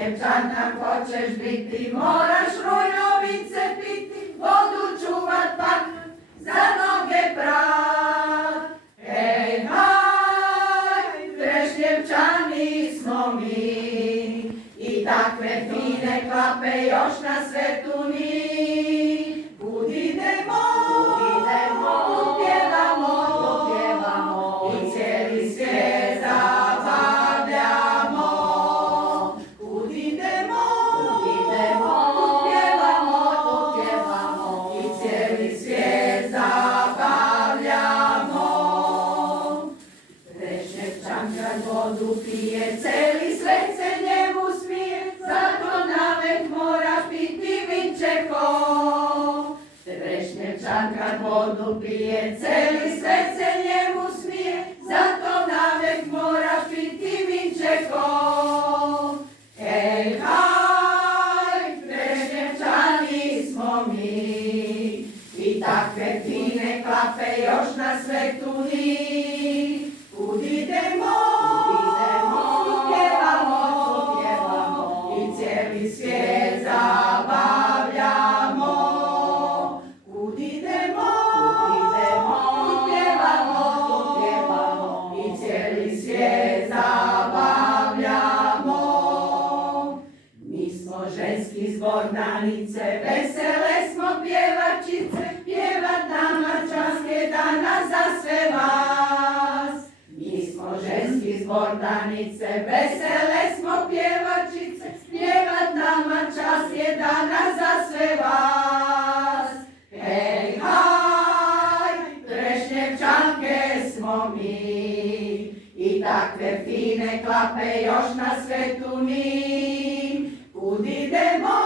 Trešnjevčanka hoćeš biti, moraš rujnovice piti, vodu čuvat pak, za noge prat. Hej, haj, Trešnjevčani smo mi, i takve fine klape još na svetu ni. Kud idemo, upjevamo, i cijeli svijet zabavljamo. Kud idemo, upjevamo, i cijeli svijet zabavljamo. Trešnjevčanka vodu pije, cijeli svet se njemu smije, zato navek moraš biti vinčeko. Trešnjevčanka vodu pije, cijeli svet se njemu smije, zato navek moraš biti vinčeko. Hej, haj, Trešnjevčani smo mi, i takve fine klape još na svetu ni. Kud idemo, upjevamo, i cijeli svijet zabavljamo. Kud idemo, upjevamo, i cijeli svijet zabavljamo. Mi smo ženski zbor Danice, vesele smo pjevačice, pjevat nama časke dana za sve vas. Mi smo ženski zbor Danice, vesele smo pjevačice, pjevat nama časke dana za sve vas. Hej, haj, Trešnjevčanke smo mi, i takve fine klape još na svetu ni. Kud idemo,